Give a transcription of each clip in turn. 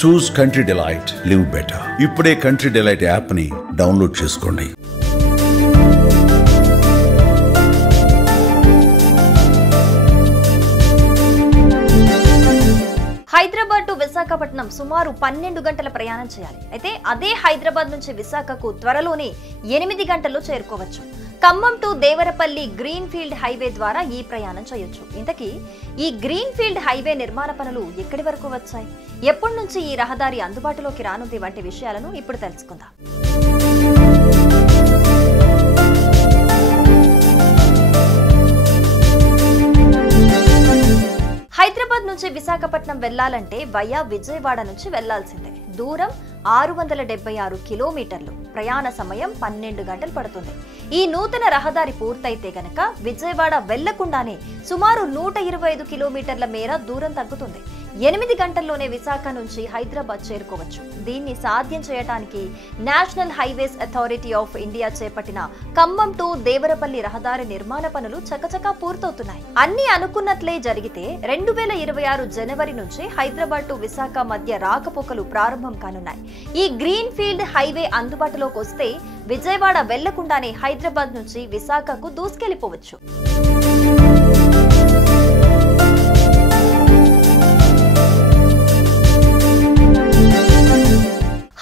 చూస్ country delight, live better. ఇప్పుడే country delight app ని download చేసుకోండి. హైదరాబాద్ టు విశాఖపట్నం సుమారు 12 గంటల ప్రయాణం చేయాలి. అయితే అదే హైదరాబాద్ నుంచి విశాఖకు త్వరలోనే 8 గంటల్లో చేరుకోవచ్చు. Khammam to Devarapalli green field highway ద్వారా ఈ ప్రయాణం చేయొచ్చు. ఇంతకీ ఈ గ్రీన్ ఫీల్డ్ హైవే నిర్మాణ పనులు ఎక్కడి వరకు వచ్చాయి, ఎప్పటి నుంచి ఈ రహదారి అందుబాటులోకి రానుంది వంటి విషయాలను ఇప్పుడు తెలుసుకుందాం. హైదరాబాద్ నుంచి విశాఖపట్నం వెళ్లాలంటే వయా విజయవాడ నుంచి వెళ్లాల్సిందే. దూరం 676 కిలోమీటర్లు, ప్రయాణ సమయం 12 గంటలు పడుతుంది. ఈ నూతన రహదారి పూర్తయితే గనక విజయవాడ వెళ్లకుండానే సుమారు 125 కిలోమీటర్ల మేర దూరం తగ్గుతుంది. 8 గంటల్లోనే విశాఖ నుంచి హైదరాబాద్ చేరుకోవచ్చు. దీన్ని సాధ్యం చేయడానికి national highways authority of India చేపట్టిన ఖమ్మం టు దేవరపల్లి రహదారి నిర్మాణ పనులు చకచకా పూర్తవుతున్నాయి. అన్ని అనుకున్నట్లే జరిగితే 2026 జనవరి నుంచి హైదరాబాద్ టు విశాఖ మధ్య రాకపోకలు ప్రారంభం కానున్నాయి. ఈ గ్రీన్ ఫీల్డ్ హైవే అందుబాటులోకి వస్తే విజయవాడ వెళ్లకుండానే హైదరాబాద్ నుంచి విశాఖకు దూసుకెళ్లిపోవచ్చు.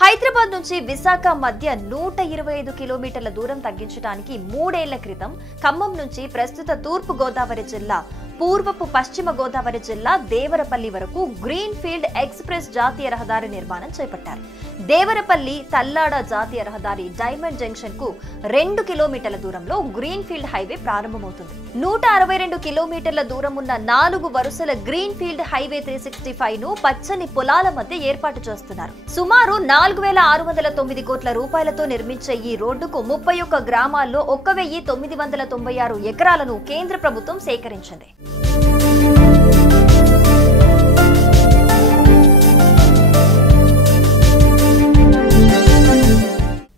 హైదరాబాద్ నుంచి విశాఖ మధ్య 125 కిలోమీటర్ల దూరం తగ్గించడానికి 3 ఏళ్ల క్రితం ఖమ్మం నుంచి ప్రస్తుత తూర్పు గోదావరి జిల్లా, పూర్వపు పశ్చిమ గోదావరి జిల్లా దేవరపల్లి వరకు గ్రీన్ ఫీల్డ్ ఎక్స్ప్రెస్ జాతీయ రహదారి నిర్మాణం చేపట్టారు. దేవరపల్లి తల్లాడ జాతీయ రహదారి డైమండ్ జంక్షన్ కు 2 కిలోమీటర్ల దూరంలో గ్రీన్ ఫీల్డ్ హైవే ప్రారంభమవుతుంది. 162 కిలోమీటర్ల దూరం ఉన్న 4 వరుసల గ్రీన్ ఫీల్డ్ హైవే 365 ను పచ్చని పొలాల మధ్య ఏర్పాటు చేస్తున్నారు. సుమారు 4609 కోట్ల రూపాయలతో నిర్మించే ఈ రోడ్డుకు 31 గ్రామాల్లో 1996 ఎకరాలను కేంద్ర ప్రభుత్వం సేకరించింది.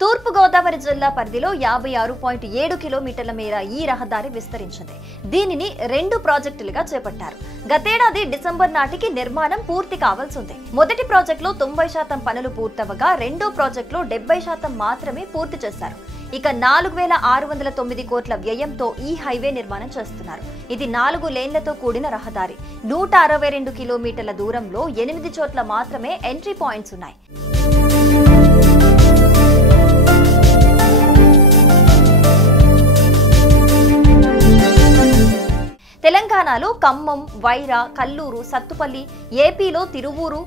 తూర్పు గోదావరి జిల్లా పరిధిలో 56.7 కిలోమీటర్ల మేర ఈ రహదారి విస్తరించింది. దీనిని 2 ప్రాజెక్టులుగా చేపట్టారు. గతేడాది డిసెంబర్ నాటికి నిర్మాణం పూర్తి కావాల్సింది. మొదటి ప్రాజెక్టులో 90% పనులు పూర్తవగా రెండో ప్రాజెక్టులో 70% మాత్రమే పూర్తి చేశారు. ఇక 4609 కోట్ల వ్యయంతో ఈ హైవే నిర్మాణం చేస్తున్నారు. ఇది 4 లేన్లతో కూడిన రహదారి. 162 కిలోమీటర్ల దూరంలో 8 చోట్ల మాత్రమే ఎంట్రీ పాయింట్స్ ఉన్నాయి. తెలంగాణలో ఖమ్మం, వైరా, కల్లూరు, సత్తుపల్లి, ఏపీలో తిరువూరు,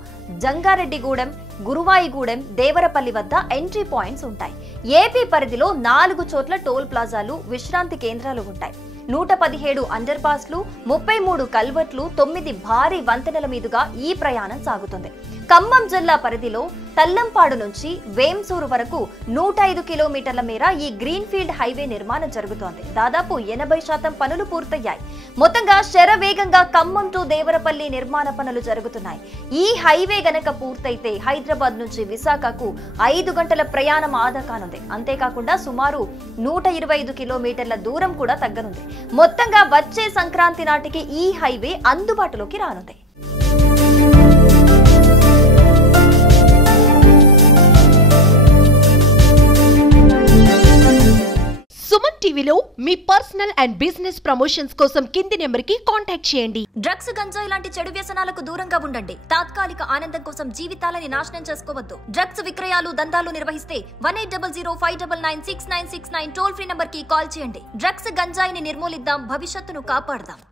జంగారెడ్డిగూడెం, గురువాయిగూడెం, దేవరపల్లి వద్ద ఎంట్రీ పాయింట్స్ ఉంటాయి. ఏపీ పరిధిలో 4 చోట్ల టోల్ ప్లాజాలు, విశ్రాంతి కేంద్రాలు ఉంటాయి. 117 అండర్ పాస్లు, 33 కల్వర్ట్లు, 9 భారీ వంతెనల మీదుగా ఈ ప్రయాణం సాగుతుంది. ఖమ్మం జిల్లా పరిధిలో తల్లంపాడు నుంచి వేంసూరు వరకు 105 కిలోమీటర్ల మేర ఈ గ్రీన్ ఫీల్డ్ హైవే నిర్మాణం జరుగుతోంది. దాదాపు 80% పనులు పూర్తయ్యాయి. మొత్తంగా శరవేగంగా ఖమ్మం టు దేవరపల్లి నిర్మాణ పనులు జరుగుతున్నాయి. ఈ హైవే గనక పూర్తయితే హైదరాబాద్ నుంచి విశాఖకు 5 గంటల ప్రయాణం ఆదా కానుంది. అంతేకాకుండా సుమారు 125 కిలోమీటర్ల దూరం కూడా తగ్గనుంది. మొత్తంగా వచ్చే సంక్రాంతి నాటికి ఈ హైవే అందుబాటులోకి రానుంది. సుమన్ టీవీలో మీ పర్సనల్ అండ్ బిజినెస్ ప్రమోషన్స్ కోసం కింది నెంబర్కి కాంటాక్ట్ చేయండి. డ్రగ్స్, గంజాయి లాంటి చెడు వ్యసనాలకు దూరంగా ఉండండి. తాత్కాలిక ఆనందం కోసం జీవితాలని నాశనం చేసుకోవద్దు. డ్రగ్స్ విక్రయాలు, దందాలు నిర్వహిస్తే 180059969969 టోల్ ఫ్రీ నంబర్ కి కాల్ చేయండి. డ్రగ్స్, గంజాయిని నిర్మూలిద్దాం, భవిష్యత్తును కాపాడదాం.